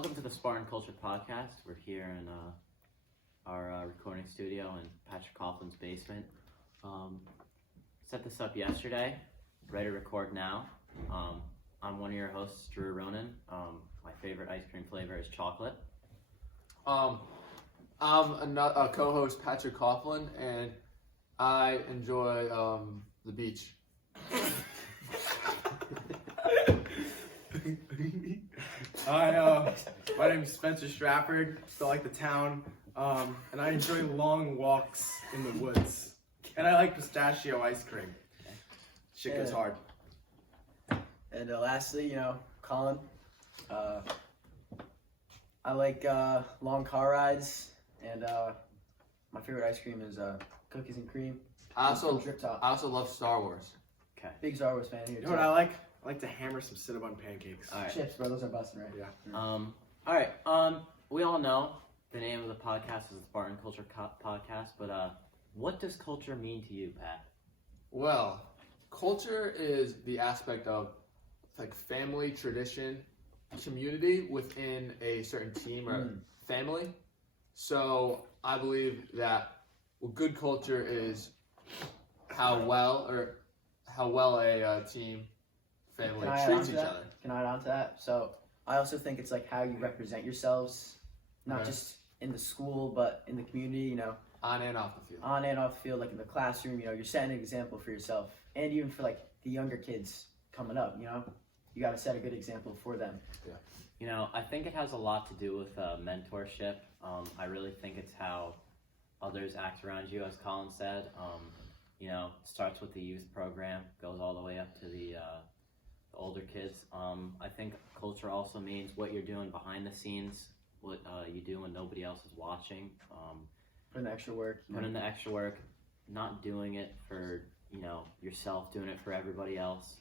Welcome to the Spartan Culture Podcast. We're here in our recording studio in Patrick Coughlin's basement. Set this up yesterday, ready to record now. I'm one of your hosts, Drew Ronan. My favorite ice cream flavor is chocolate. I'm a co-host, Patrick Coughlin, and I enjoy the beach. My name's Spencer Stratford, still like the town, and I enjoy long walks in the woods. And I like pistachio ice cream. Shit goes hard. And lastly, Colin. I like long car rides, and my favorite ice cream is cookies and cream. I also Drip Top. love Star Wars. Okay. Big Star Wars fan here. You know what I like? I like to hammer some Cinnabon pancakes. All right. Chips, bro. Those are busting, right? Yeah. All right. We all know the name of the podcast is the Spartan Culture Podcast, but what does culture mean to you, Pat? Well, culture is the aspect of like family, tradition, community within a certain team or family. So I believe that good culture is how well a team family treats each other. Can I add on to that? So I also think it's like how you represent yourselves, not just in the school, but in the community, On and off the field. on and off the field, like in the classroom, you're setting an example for yourself. And even for like the younger kids coming up, you got to set a good example for them. Yeah. I think it has a lot to do with mentorship. I really think it's how others act around you, as Colin said. It starts with the youth program, goes all the way up to the older kids. I think culture also means what you're doing behind the scenes, what you do when nobody else is watching. Put in the extra work. Put in the extra work, not doing it for yourself, doing it for everybody else.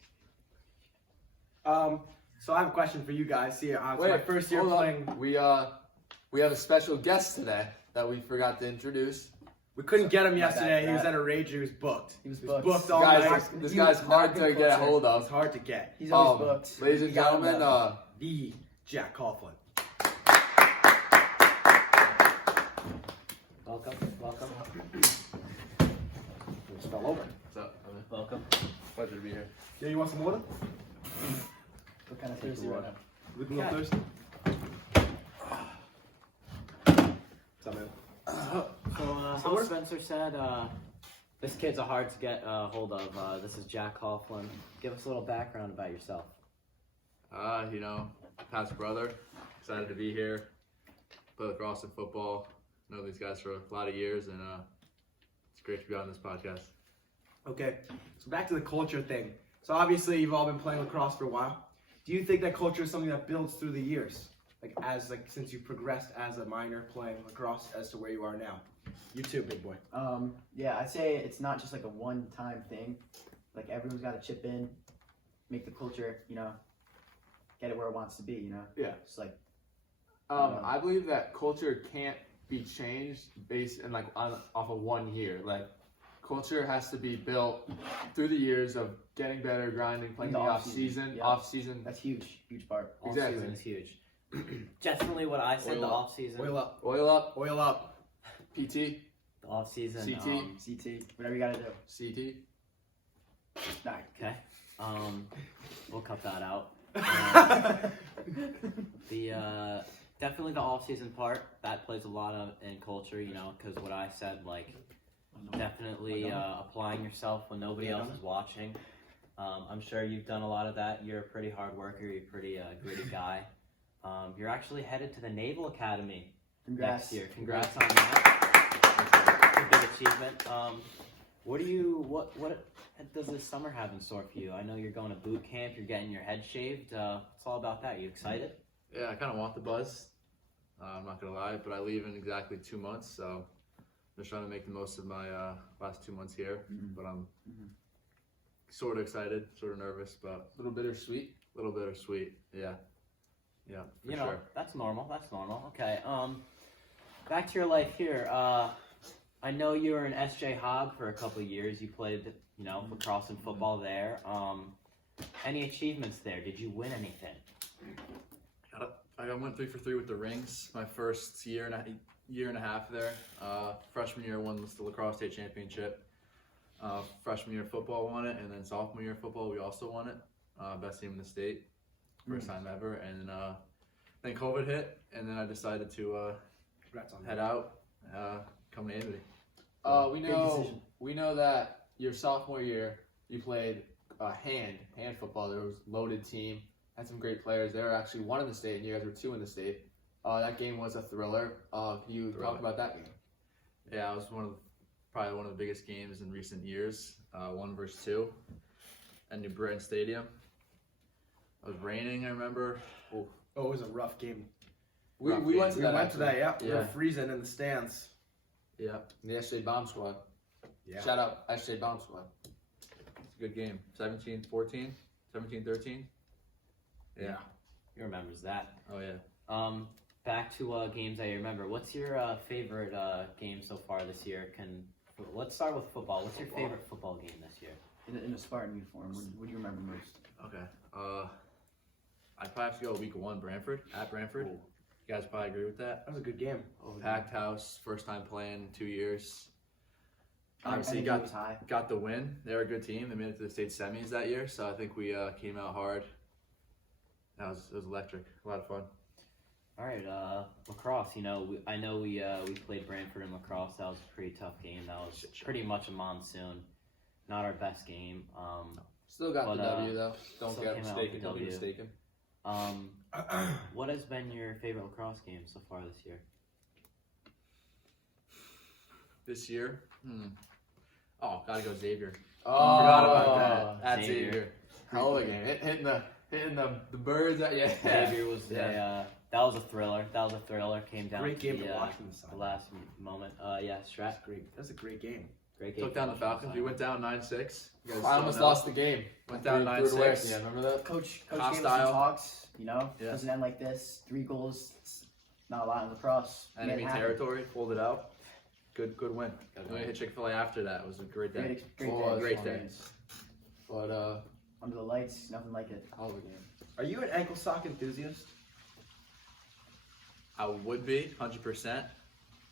So I have a question for you guys. See, it's my first year playing. We have a special guest today that we forgot to introduce. We couldn't get him My yesterday. bad. He was at a rager. He was booked. He was booked booked. all night. This guy's hard to get a hold It's of. hard to get. He's always booked. Ladies and We got him gentlemen, now. The Jack Coughlin. Welcome. Just fell over. what's up? Welcome. Pleasure to be here. Yeah, you want some water? We're kind of thirsty right now. Looking a little thirsty? What's up, man? So how Spencer said, this kid's a hard to get hold of. This is Jack Coughlin. Give us a little background about yourself. Pat's brother. Excited to be here. Play lacrosse and football. Know these guys for a lot of years, and it's great to be on this podcast. Okay, so back to the culture thing. So obviously you've all been playing lacrosse for a while. Do you think that culture is something that builds through the years? Since you progressed as a minor playing lacrosse as to where you are now? You too, big boy. Yeah, I'd say it's not just like a one-time thing. Like everyone's got to chip in, make the culture, get it where it wants to be. Yeah. It's like. I believe that culture can't be changed based in off of 1 year. Like culture has to be built through the years of getting better, grinding, playing the off season. Yeah. Off season. That's huge part. Exactly. Off-season is huge. Definitely what I said, Oil the up. off-season. Oil up. Oil up. Oil up. PT. The off-season. CT. CT, whatever you got to do. CT. All right. Okay. We'll cut that out. Definitely the off-season part, that plays a lot in culture, because what I said, definitely applying yourself when nobody else is watching. I'm sure you've done a lot of that. You're a pretty hard worker. You're a pretty gritty guy. You're actually headed to the Naval Academy next year. Congrats on that. It's a big achievement. What does this summer have in store for you? I know you're going to boot camp. You're getting your head shaved. It's all about that. You excited? Yeah, I kind of want the buzz. I'm not gonna lie, but I leave in exactly 2 months, so I'm just trying to make the most of my last 2 months here. But I'm sort of excited, sort of nervous, but A little bittersweet. a little bittersweet. Yeah, for sure. That's normal. Okay. Back to your life here. I know you were an SJ Hog for a couple of years. You played, lacrosse and football there. Any achievements there? Did you win anything? I I went 3 for 3 with the rings. My first year and a half there. Freshman year won the lacrosse state championship. Freshman year football won it, and then sophomore year football we also won it. Best team in the state, first time ever. And then COVID hit, and then I decided to Congrats on head that. out, come to Amity. We know that your sophomore year you played hand football. There was a loaded team, had some great players. They were actually 1 in the state, and you guys were 2 in the state. That game was a thriller. Can you talk about that game? Yeah, it was probably one of the biggest games in recent years. 1 versus 2 at New Britain Stadium. It was raining, I remember. Oh, it was a rough game. We Rough went game. to We that. went to that, yeah. We were Yeah. freezing in the stands. Yeah, The SJ Bomb Squad. Yeah. Shout out SJ Bomb Squad. it's a good game. 17-14, 17-13. Yeah. He remembers that. Oh yeah. Back to games that you remember. What's your favorite game so far this year? Let's start with football. What's your favorite football game this year? In a Spartan uniform, what do you remember most? Okay. I'd probably have to go week 1, Brantford, at Brantford. Ooh. You guys probably agree with that. That was a good game. Packed house, first time playing in 2 years. Energy Obviously was high. got the win. They were a good team. They made it to the state semis that year, so I think we came out hard. It was electric. A lot of fun. All right, lacrosse. I know we played Brantford in lacrosse. That was a pretty tough game. That was Shit show. pretty much a monsoon. Not our best game. Still got But, the W though. Don't still get came out mistaken. with Don't the be W. mistaken. What has been your favorite lacrosse game so far this year? This year, oh, gotta go Xavier. Oh, Forgot about that. At Xavier. Xavier. Hell of a game. Hitting the birds. Yeah. Xavier was Yeah. that was a thriller. Came down Great to game the, to watch from the side. the last moment. Yeah, Strat. That's great. That's a great game. Great game. Took down the Falcons. We went down 9-6. You guys I almost saw that? lost the game. Went down Threw it away. 9-6. Yeah, remember that? Coach gave us Hostile. some talks. Yeah. Doesn't end like this. 3 goals. It's not a lot in lacrosse. We made Enemy it happen. territory, pulled it out. Good win. Good We win. hit Chick-fil-A after that. It was a great day. Great Oh, day. great day. But Under the lights, nothing like it. hell of a game. Are you an ankle sock enthusiast? I would be 100%,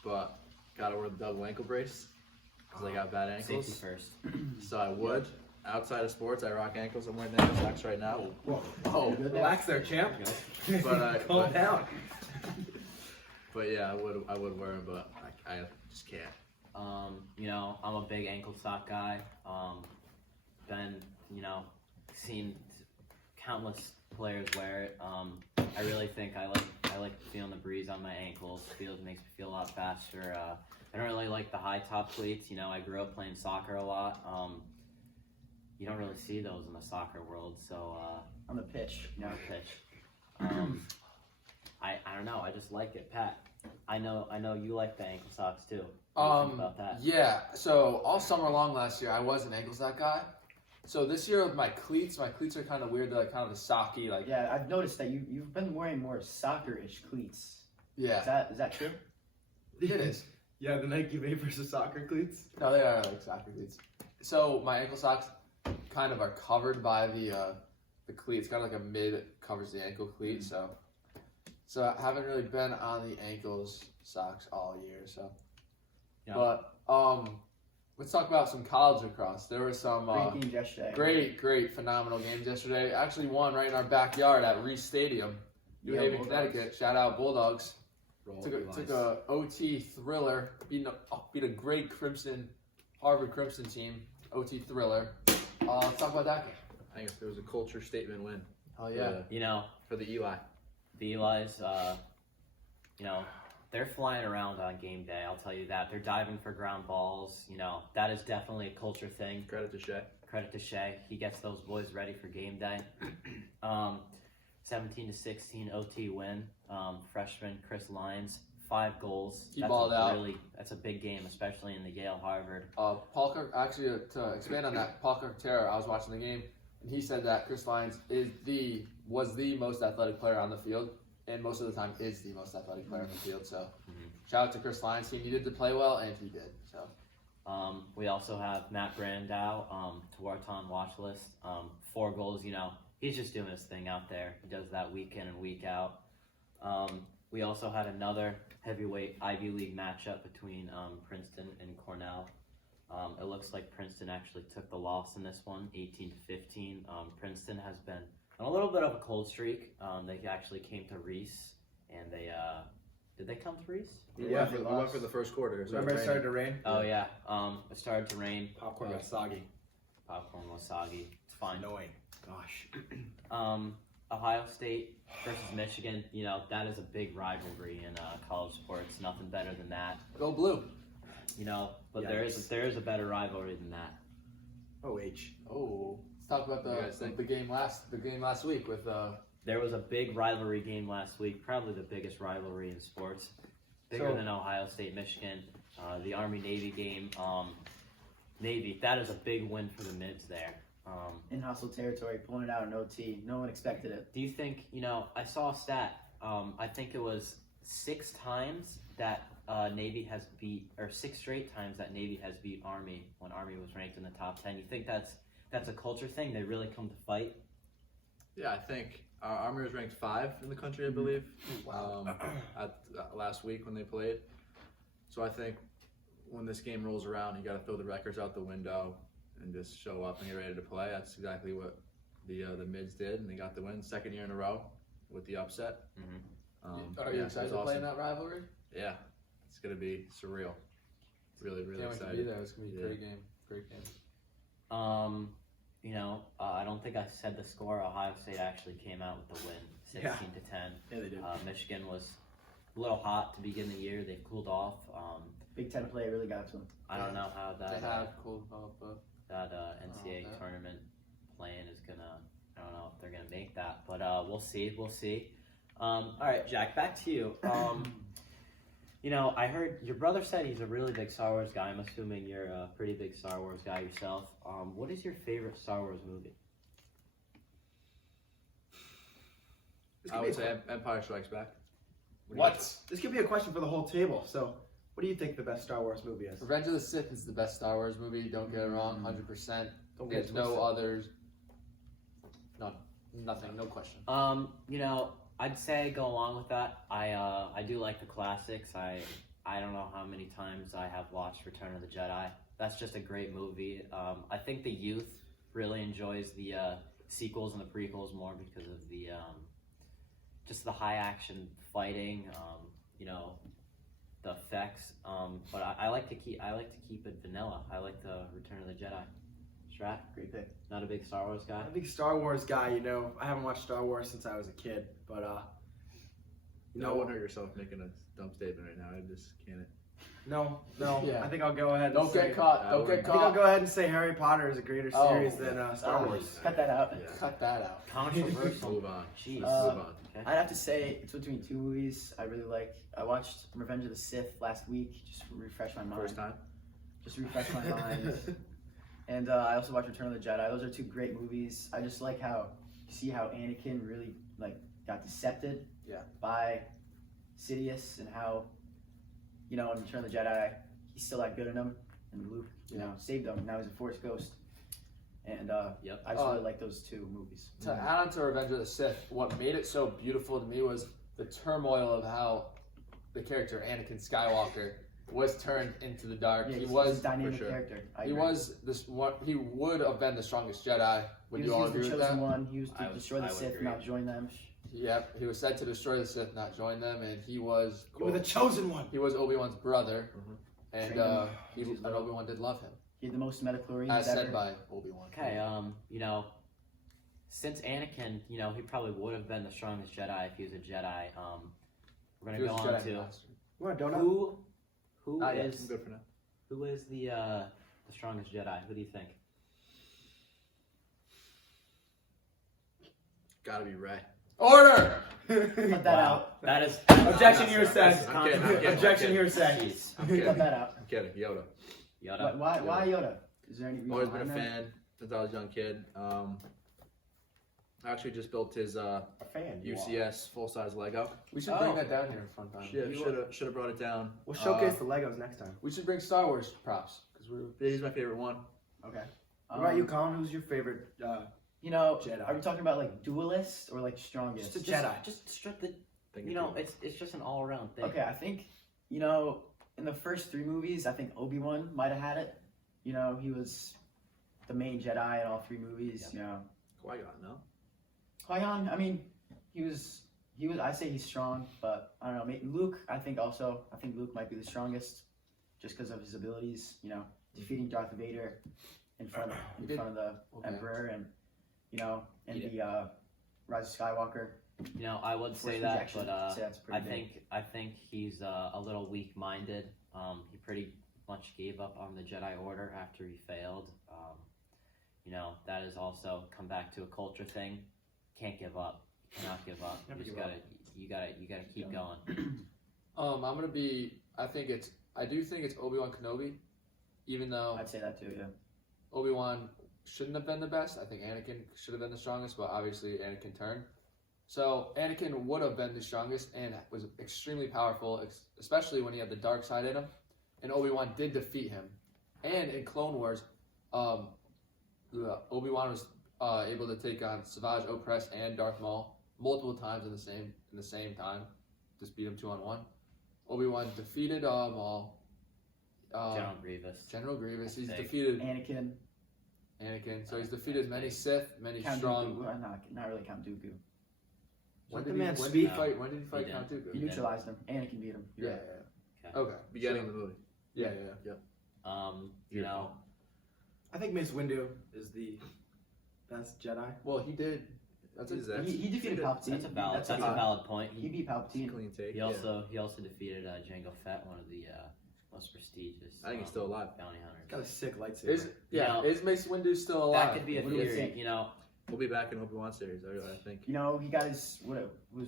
but gotta wear the double ankle brace because I got bad Safety ankles. first. So I would. Outside of sports, I rock ankles. I'm wearing ankle socks right now. Whoa. Oh, Good there? Relax there, champ. But, calm down. But yeah, I would wear them, but I just can't. I'm a big ankle sock guy. Been, seen countless players wear it. I really think I like feeling the breeze on my ankles. Makes me feel a lot faster. I don't really like the high top cleats. I grew up playing soccer a lot. You don't really see those in the soccer world. So On the pitch, no pitch. I don't know. I just like it, Pat. I know you like the ankle socks too. What do you think about that? Yeah. So all summer long last year, I was an ankle sock guy. So this year with my cleats are kind of weird. They're like kind of the socky, like Yeah, I've noticed that you've been wearing more soccer-ish cleats. yeah. Is that true? It is. Yeah, the Nike Vapors of soccer cleats. No, they are like soccer cleats. So my ankle socks kind of are covered by the cleats. Kind of like a mid covers the ankle cleat. So I haven't really been on the ankles socks all year. So, Yeah. but let's talk about some college lacrosse. There were some Great game yesterday. great, phenomenal games yesterday. Actually, one right in our backyard at Reese Stadium, New Yeah, Haven, Bulldogs. Connecticut. Shout out Bulldogs. Roll Took a OT thriller, beat a great Harvard Crimson team. OT thriller. Let's talk about that game. I think it was a culture statement win. Oh yeah. For the Eli. The Eli's, they're flying around on game day. I'll tell you that. They're diving for ground balls. That is definitely a culture thing. Credit to Shea. Credit to Shea. He gets those boys ready for game day. 17-16 OT win. Freshman Chris Lyons, 5 goals. He balled out. That's a big game, especially in the Yale Harvard. Actually, to expand on that, Paul Carter, I was watching the game, and he said that Chris Lyons was the most athletic player on the field, and most of the time is the most athletic player on the field. So, shout out to Chris Lyons. He needed to play well, and he did. So, We also have Matt Brandow, to Wharton watch list. 4 goals. He's just doing his thing out there. He does that week in and week out. we also had another heavyweight Ivy League matchup between Princeton and Cornell. It looks like Princeton actually took the loss in this one, 18-15. Princeton has been on a little bit of a cold streak. They actually came to Reese, and they did they come to Reese? We Yeah, went for the first quarter. So Remember it started to rain? Oh yeah. It started to rain. Popcorn got soggy. Popcorn was soggy. It's fine. Annoying. Gosh. Ohio State versus Michigan. You know, that is a big rivalry in college sports. Nothing better than that. Go blue. You know, but Yikes. there is a better rivalry than that. OH. Oh, let's talk about What do you guys think? the game last week with There was a big rivalry game last week, probably the biggest rivalry in sports. Bigger So- than Ohio State, Michigan. The Army-Navy game. Navy, that is a big win for the Mids there. In hostile territory, pulling it out in OT. No one expected it. Do you think, you know, I saw a stat. I think it was 6 times that Navy has beat, or 6 straight times that Navy has beat Army when Army was ranked in the top 10. You think that's a culture thing? They really come to fight? Yeah, I think our Army was ranked 5 in the country, I believe, last week when they played. So I think when this game rolls around, you got to throw the records out the window and just show up and get ready to play. That's exactly what the Mids did, and they got the win, 2nd year in a row with the upset. are you yeah, excited it to was play in awesome. that rivalry? Yeah, it's gonna be surreal. Really, really Can't wait to be excited. there. It's gonna be a Yeah. great game. Great game. You know, I don't think I said the score. Ohio State actually came out with the win, 16-10. Yeah, they did. Michigan was a little hot to begin the year. They've cooled off. Big Ten play really got to them. I don't know how They that have cool, but that NCAA Oh, okay. tournament playing is gonna. I don't know if they're gonna make that, but we'll see. We'll see. All right, Jack, back to you. You know, I heard your brother said he's a really big Star Wars guy. I'm assuming you're a pretty big Star Wars guy yourself. What is your favorite Star Wars movie? I would say Empire Strikes Back. what? This could be a question for the whole table. So, what do you think the best Star Wars movie is? Revenge of the Sith is the best Star Wars movie. Don't get it wrong, 100%. Don't get There's it no twisted. others. None. Nothing. No question. You know, I'd say go along with that. I do like the classics. I don't know how many times I have watched Return of the Jedi. That's just a great movie. I think the youth really enjoys the sequels and the prequels more because of the just the high action fighting. You know, the effects. But I like to keep it vanilla. I like the Return of the Jedi. Strat, Great pick. not a big Star Wars guy. I'm a big Star Wars guy, you know. I haven't watched Star Wars since I was a kid, but you No, know, wouldn't hurt yourself making a dumb statement right now. I just can't. no. Yeah. I think I'll go ahead. And Don't say, get caught. I Don't wouldn't. get I think I'll caught. go ahead and say Harry Potter is a greater Oh, series than Star Wars. Cut that out. Yeah. Cut that out. Controversial. Move on. Jeez. Move on. Okay. I'd have to say it's between 2 movies I really like. I watched Revenge of the Sith last week, just to refresh my mind. First time. Just to refresh my mind. And I also watched Return of the Jedi. Those are 2 great movies. I just like how you see how Anakin really got decepted by Sidious, and how, you know, in Return of the Jedi he's still that good in him, and Luke, you know, saved him. Now he's a Force ghost. And Yep. I just really like those 2 movies. To add on to Revenge of the Sith, what made it so beautiful to me was the turmoil of how the character Anakin Skywalker was turned into the dark. Yeah, he he's was a dynamic for sure. character. I he agree. was this what he would have been the strongest Jedi. Would He you all was agree the with chosen that? one. He was I to would- destroy I the would Sith, agree. not join them. Yep, he was said to destroy the Sith, not join them, and he was You were the chosen one. he was Obi-Wan's brother, and Trained him. and Obi-Wan did love him, He had the most metachlorians as ever. said by Obi-Wan. Okay, you know, since Anakin, you know, he probably would have been the strongest Jedi if he was a Jedi. We're He gonna was go a on Jedi to master. You want a donut? who Not yet. is I'm good for now. who is the strongest Jedi? Who do you think? Gotta be Ray. Order. Cut that out. That is Objection here that's said. I'm kidding, I'm kidding. Objection here said. Jeez. I'm Cut kidding. that out. I'm kidding. Yoda. Yoda. Why Yoda? Is there any reason Always been a behind that? fan since I was a young kid. I actually just built his A fan. you are. UCS full size Lego. We should bring Oh. that down here fun time. Yeah, should have brought it down. We'll showcase the Legos next time. We should bring Star Wars props because we're. He's my favorite one. Okay. What about you, Colin? Who's your favorite? You know, Jedi. are we talking about like duelist or like strongest? Just a Jedi. Just strip the Think You know, it's just an all around thing. Okay, I think, you know, in the first 3 movies, I think Obi-Wan might have had it. You know, he was the main Jedi in all 3 movies. You know, Qui-Gon, no? Qui-Gon, I mean, he was. I say he's strong, but I don't know. Luke, I think Luke might be the strongest, just because of his abilities. You know, defeating Darth Vader in front of the Emperor, and you know, and the Rise of Skywalker. You know, I would say Force that, rejection, but say that's pretty big. I think he's a little weak-minded. He pretty much gave up on the Jedi Order after he failed. You know, that has also come back to a culture thing. Can't give up. You cannot give up. Never You just give up. you gotta keep going. I'm gonna be. I do think it's Obi-Wan Kenobi, even though I'd say that too. Yeah. Obi-Wan shouldn't have been the best. I think Anakin should have been the strongest, but obviously Anakin turned. So Anakin would have been the strongest and was extremely powerful, especially when he had the dark side in him. And Obi-Wan did defeat him. And in Clone Wars, Obi-Wan was able to take on Savage Opress and Darth Maul multiple times in the same time. Just beat him 2-on-1. Obi-Wan defeated Maul. General Grievous. He's Mistake. defeated Anakin. So he's defeated many Sith, many Count strong. Dooku. Not really Count Dooku. When Let did the man he speak. fight? When did he fight He Count Dooku? He neutralized him. Anakin beat him. Yeah. Okay. Beginning of the movie. Yeah. You know, I think Mace Windu is the best Jedi. Well, he did. That's He's it. that. He defeated Palpatine. that's a valid That's valid point. He beat Palpatine. Clean take. He also defeated Jango Fett, one of the most prestigious. I think he's still alive. Bounty Got a hunters. sick lightsaber. Is Mace Windu still alive? That could be a What do you theory. think? You know, We'll be back in Obi-Wan series, I think. You know, he got his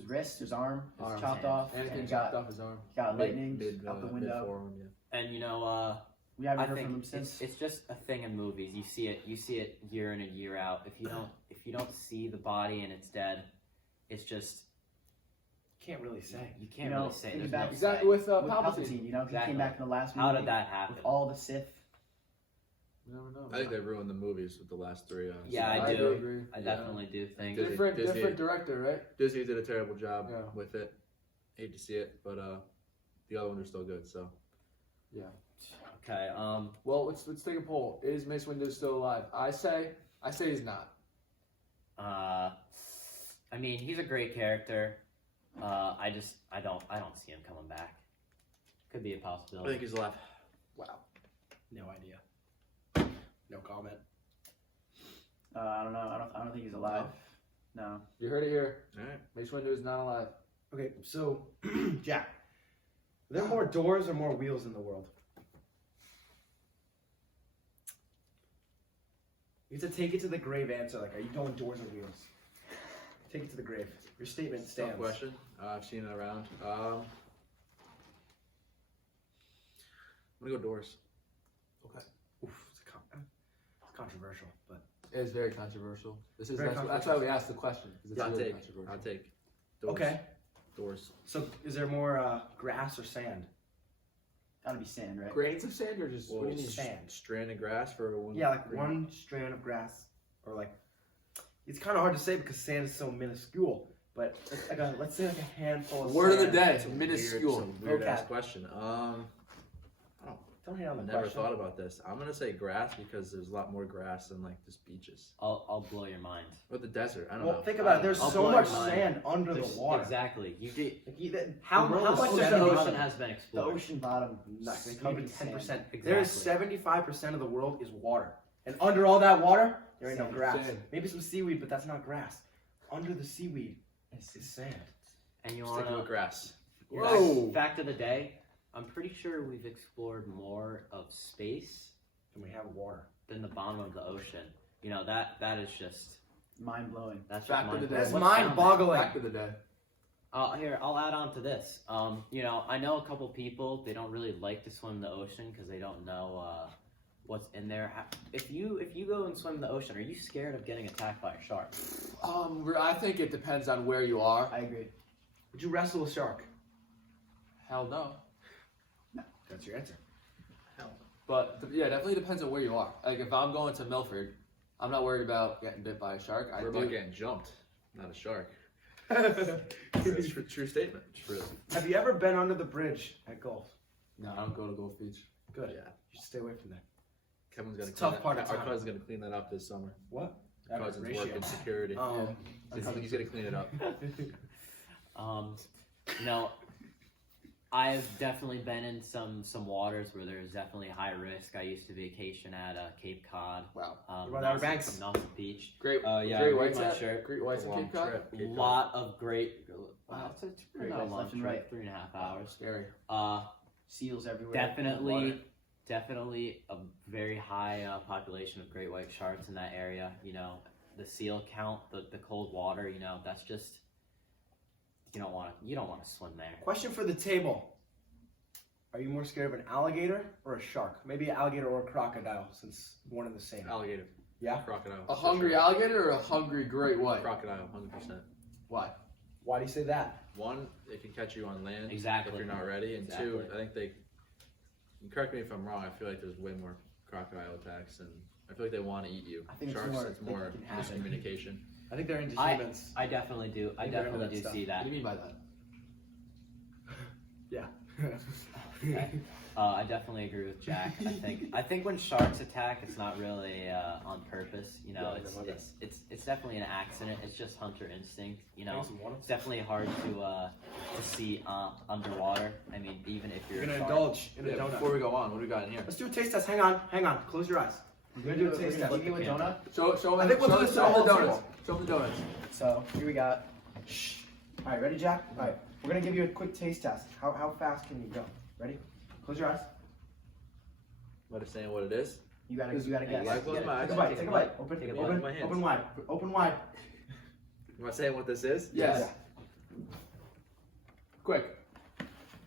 wrist, his arm, Arm, chopped hand. off, and Anakin he chopped got off his arm. lightning Mid, out the window. mid-forearm, yeah. and you know, We haven't I heard from him think since. it's just a thing in movies. You see it year in and year out. If you don't see the body and it's dead, it's just Can't really say. you can't You know, really say. think There's about no Exactly say. with With Palpatine. you know, he Exactly. came back in the last movie How did that happen? with all the Sith. You never know. I think they ruined the movies with the last 3. Yeah, I I do. agree. I definitely do think. Disney- Different director, right? Disney did a terrible job Yeah. with it. Hate to see it, but the other ones are still good. So Okay. Well, let's take a poll. Is Mace Windu still alive? I say he's not. I mean, he's a great character. I don't see him coming back. Could be a I possibility. think he's alive. Wow. No idea. No comment. I don't know. I don't think he's alive. No. You heard it here. All right. Mace Windu is not alive. Okay, so Jack, are there more doors or more wheels in the world? You have to take it to the grave answer. Like, are you going doors or wheels? Take it to the grave. Your statement stands. Tough question. I've seen it around. I'm gonna go doors. Okay. Oof, it's controversial, but It is very controversial. That's why controversial. we asked the question. 'Cause it's Hot really take. controversial. Hot take. Doors. okay. Doors. So, is there more grass or sand? Gotta be sand, right? Grains of sand or just Well, what do you mean? Sand. Strand of grass for one. Yeah, like one strand of grass, or like it's kind of hard to say because sand is so minuscule. But let's say like a handful of Word of the sand. day. It's a Minuscule. Weird Okay. ass question. Don't hate on the Never question. thought about this. I'm gonna say grass because there's a lot more grass than like just beaches I'll blow your mind. or the desert. I don't Well, know. think about it. There's I'll so blow much your mind. sand under the There's- water. Exactly. You did. Like, How the world much is of so the The big. ocean has been The explored. ocean bottom. Nothing. is Maybe maybe 10%. Exactly. There's 75% of the world is water, and under all that water, there ain't no Sand. grass. Sand. Maybe some seaweed, but that's not grass. Under the seaweed is sand. And you Stick want with to grass. Whoa. fact of the day? I'm pretty sure we've explored more of space And we have water. than the bottom of the ocean. You know that is just Mind blowing. that's Fact just of the day. That's What's down there? mind-boggling. Back to the day. Here, I'll add on to this. You know, I know a couple people. They don't really like to swim in the ocean because they don't know what's in there. If you go and swim in the ocean, are you scared of getting attacked by a shark? I think it depends on where you are. I agree. Would you wrestle a shark? Hell no. That's your answer. But yeah, it definitely depends on where you are. Like if I'm going to Milford, I'm not worried about getting bit by a shark. We're about getting jumped, not a shark. That's a true statement. True. Have you ever been under the bridge at golf? No, I don't go to Gulf Beach. Good. Yeah. You should stay away from there. Kevin's gonna It's a tough clean part that, of our town. cousin's gonna clean that up this summer. What? Cousin's Ratio. working security. He's gonna clean it up. You know, I've definitely been in some waters where there's definitely high risk. I used to vacation at Cape Cod. Wow. What about Outer Banks? Nelson Beach. Great. Yeah, Great read Whites my at shirt. Great Whites at Long Cape Cod. trip. Cape Cod. Lot of great. Wow. It's a Great not whites long left and trip, right. 3.5 hours. Scary. Seals everywhere. Definitely a very high population of great white sharks in that area. You know, the seal count, the cold water. You know, that's just you don't want to swim there. Question for the table. Are you more scared of an alligator or a shark? Maybe an alligator or a crocodile, since one and the same. Alligator. Yeah? Crocodile. A for hungry sure. alligator or a hungry great white? Crocodile, 100%. Why? Why do you say that? One, they can catch you on land Exactly. if you're not ready, and two, Exactly. I think they. Correct me if I'm wrong. I feel like there's way more crocodile attacks, and I feel like they want to eat you. I think it's Sharks, more it's they more can have it. miscommunication. I think they're into I- humans. I definitely do. I think they're into definitely that do stuff. see What that. do you mean by that? Yeah. Okay. I definitely agree with Jack. I think when sharks attack, it's not really on purpose. You know, Yeah, it's definitely an accident. It's just hunter instinct. You know, Drink some water. it's definitely hard to see underwater. I mean, even if you're You're a gonna shark. indulge in a Yeah, donut. before we go on, what do we got in here? Let's do a taste test. Hang on. Close your eyes. We're gonna do a taste test. Give you a donut. Show I think we'll do this to the whole donuts. table. Show them the donuts. So here we got. Shh. All right, ready, Jack? All right, we're gonna give you a quick taste test. How fast can you go? Ready? Close your eyes. Let us saying what it is. You gotta guess. I close my eyes. Take a bite. Take a bite. Open. Take a bite. Open. My hands. Open wide. Open wide. Am I saying what this is? Yes. Quick.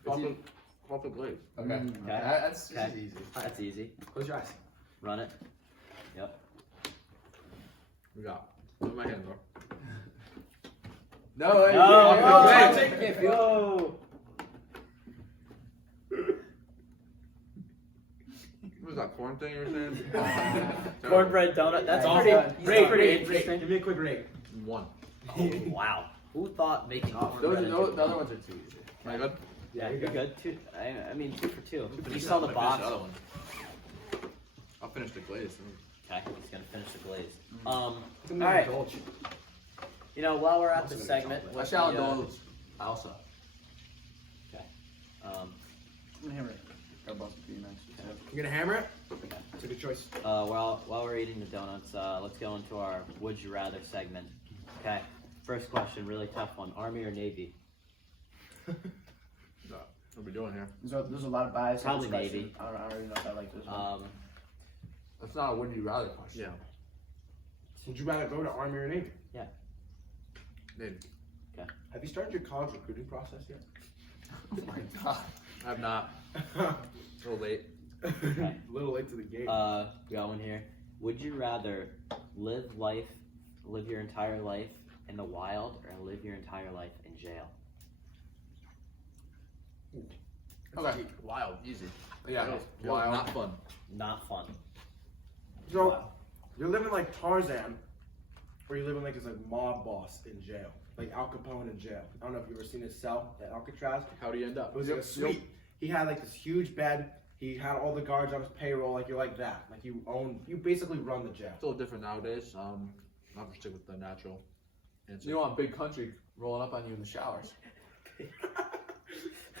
Waffle glaze. Okay. Okay. That's Okay. easy. That's easy. Close your eyes. Run it. Yep. We got. Look at my hands, bro. No, No, hey, no, hey, Whoa. What was that corn thing you were saying? Cornbread donut. That's All right, pretty, he's pretty, done. pretty Rate. interesting. Give me a quick rate. One. Oh, wow. Who thought making Those cornbread? are, into- the other ones are too easy. Am I good? Yeah, you're good. Two. I mean, 2 for 2. You Finish saw that. the I finished box. other one. I'll finish the glaze. Okay, he's gonna finish the glaze. I'm gonna All right. indulge. You know, while we're at the segment, I with shall the, indulge. Also. um, I'm gonna hammer it. Got busted for you next. You gonna hammer it? It's a good choice. while we're eating the donuts, let's go into our Would You Rather segment. Okay, first question, really tough one: Army or Navy? What are we doing here? There's a lot of bias. in Probably this question. Navy. I don't really know if I like this one. That's not a would you rather question. Yeah. Would you rather go to Army or Navy? Navy. Have you started your college recruiting process yet? Oh my god. I've not. A little late. Okay. A little late to the game. We got one here. Would you rather live your entire life in the wild, or live your entire life in jail? Okay. Wild. Easy. Yeah. Wild. Wild. Not fun. Not fun. So, Wow. you're living like Tarzan, or you're living like this like mob boss in jail, like Al Capone in jail. I don't know if you've ever seen his cell at Alcatraz. How do you end up? It was like a suite. He had like this huge bed. He had all the guards on his payroll. Like you're like that. Like you basically run the jail. It's a little different nowadays. I'm gonna stick with the natural answer. You don't want big country rolling up on you in the showers.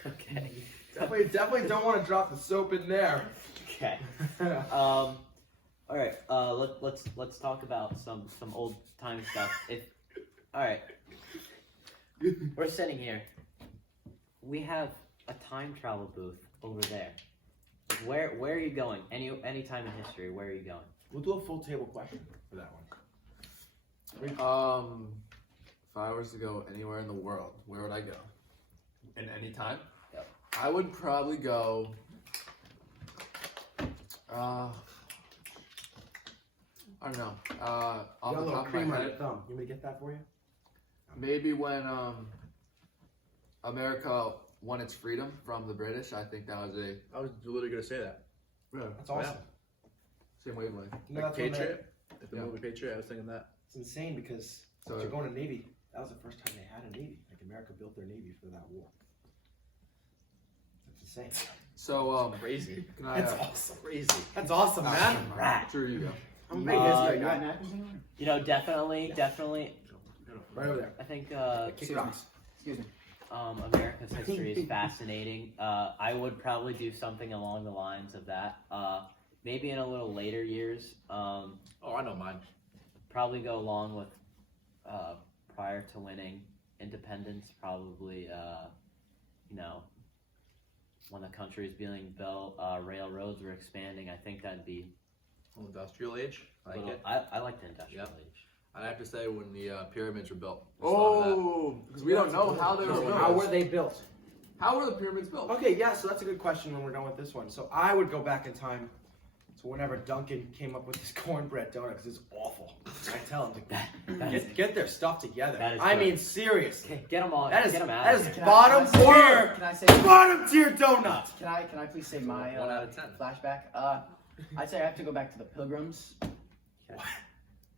Okay. Definitely don't want to drop the soap in there. Okay. All right. Let's talk about some old time stuff. All right. We're sitting here. We have a time travel booth over there. Where are you going? Any time in history, where are you going? We'll do a full table question for that one. If I was to go anywhere in the world, where would I go? In any time? Yep. I would probably go. I don't know. Off You got a the little top of cream my on your head, thumb. You want me to get that for you? maybe when America won its freedom from the British. I think that was a I was literally gonna say that. That's awesome. same wavelength. You know, Like that's what Patriot. If the Yeah. movie Patriot, I was thinking that. It's insane because So you're going to Navy. That was the first time they had a navy. Like America built their navy for that war. That's insane. So Crazy. can I? That's awesome. Crazy. That's awesome, man. Right. Drew, you go. I'm a big history You got guy. napkins anywhere? You know, definitely. Right over there. I think Kick rocks. Excuse me. America's history is fascinating. I would probably do something along the lines of that. Maybe in a little later years. Oh, I know mine. Probably go along with prior to winning independence. Probably, you know, when the country is being built, railroads were expanding. I think that'd be. Industrial age. I like it. I like the industrial age. I'd have to say when the pyramids were built. the start of that. Oh, because we don't know how they were built. How were they built? How were the pyramids built? Okay, yeah, so that's a good question when we're done with this one. So I would go back in time to whenever Duncan came up with his cornbread donut because it's awful. I tell him to get their stuff together. That is I good. mean, serious. Okay, get them all. That is get them out. that of is here. bottom Can tier. Can I say? Bottom tier donut. Can I please say my 1 out of 10. flashback? I'd say I have to go back to the Pilgrims.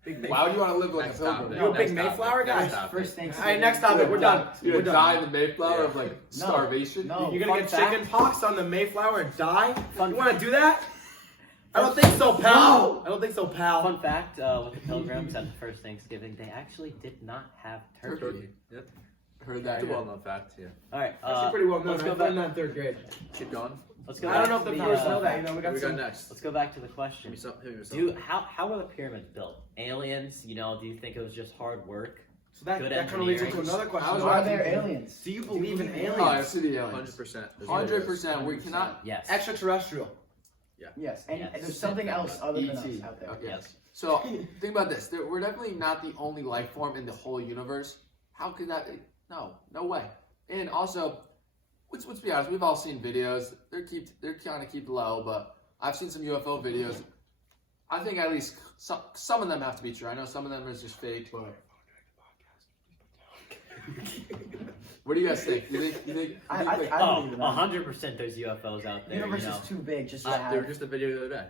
Big Why would you want to live like Next a pilgrim? topic. You a big Next Mayflower topic. guy? Next topic. First All Thanksgiving. right, next topic. We're done. You're We're gonna die done. in the Mayflower Yeah. of like starvation. No. You're gonna get Fun fact. chicken pox on the Mayflower and die? Fun You want to do that? I don't think so, pal. I don't think so, pal. Fun fact with the Pilgrims at the first Thanksgiving, they actually did not have turkey. Turkey. Yep. Heard that. That's a Yeah. well-known fact. Yeah. All right, Actually, pretty well known. let's I go learned back. that in third grade. Keep going. Let's go I back don't know if to the the, viewers know that. You know, we What got we got some. next? Let's go back to the Give question. me some. Give me some. Do how were the pyramids built? Aliens? You know, do you think it was just hard work? So that Good kind of leads into engineering. another question. I was Are right. there aliens? Do you believe in Oh, I aliens? see the aliens. 100%. 100%. We cannot. Yes. Extraterrestrial. Yes, and Yes. there's something else other than E.T. us out there. Okay. Yes. So think about this. We're definitely not the only life form in the whole universe. How could that be? No way. And also, let's be honest. We've all seen videos. They're kind of keep low, but I've seen some UFO videos. I think at least some of them have to be true. I know some of them is just fake, but. What do you guys think? You think I Oh, believe in that. 100% there's UFOs out The there. universe You know. is too big just to There have. was just a video the other day.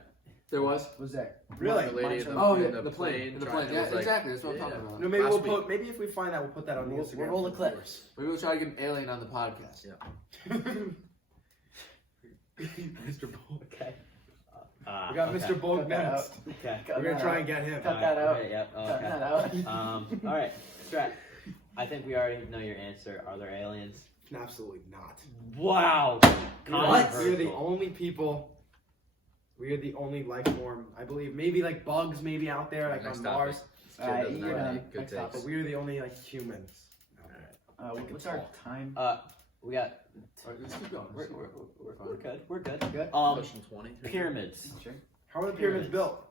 there was? Was there? Really? The lady in the, Oh in yeah, the the plane. plane. The trying- plane. it Yeah, was like- exactly. That's what I'm yeah. talking about. No, maybe Last we'll week. put. Maybe if we find that, we'll put that on the We'll Instagram. roll a for clip. viewers. Maybe we'll try to get an alien on the podcast. Mr. Bulk. Okay. We got okay. Mr. Bulk Cut that next. Okay. We're gonna try and get him. Cut that out. Okay, yep. Cut Okay. that out. All right. Strat. I think we already know your answer. Are there aliens? Absolutely not. Wow. What? We are the Controversial. only people. We are the only life form, I believe. Maybe like bugs, maybe out there, like Next on topic. Mars. This kid Alright, doesn't you, have any good next takes. topic. But we are the only like humans. What's our time? We got. All right, let's keep going. We're good. We're good. Good. Pushing 20. Pyramids. Sure. How are the pyramids built?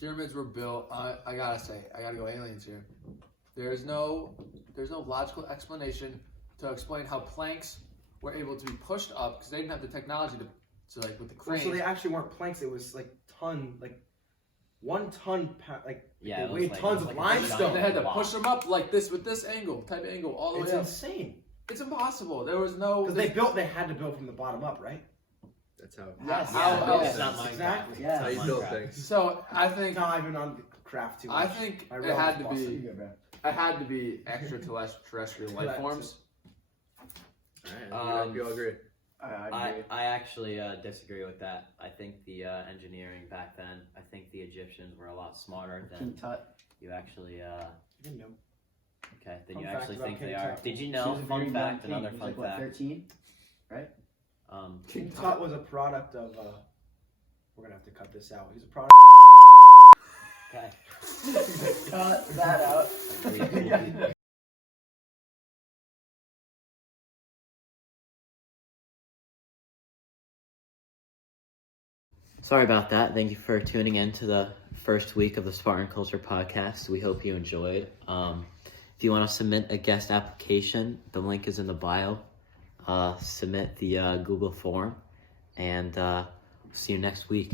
Pyramids were built. I gotta go aliens here. There's no logical explanation to explain how planks were able to be pushed up because they didn't have the technology to like with the Well, cranes. so they actually weren't planks. It was like 1 ton, like Yeah. they it was weighed like- tons it was of like a limestone. giant They had to block. push them up like this with this angle, type of angle, all the It's way up. insane. It's impossible. There was no. Because they had to build from the bottom up, right? That's how. Yes. How- It's yes. not Minecraft. Exactly. Yes. That's how you build things. So I think Not even on the craft too much. I think My it realm had is to lost. You be good, bro. extraterrestrial life forms. Alright, you all agree. I agree. I actually disagree with that. I think the engineering back then, I think the Egyptians were a lot smarter King than Tut. you actually. I didn't know. Okay, then Fun you fact actually about think King they are. Tut. Did you She know? was a Fun very fact. young king. Another He was fun like, what, fact. 13? King Tut was a product of. We're gonna have to cut this out. He's a product. Okay. Cut that out. Sorry about that. Thank you for tuning in to the first week of the Spartan Culture podcast. We hope you enjoyed. If you want to submit a guest application, the link is in the bio. Submit the Google form, and see you next week.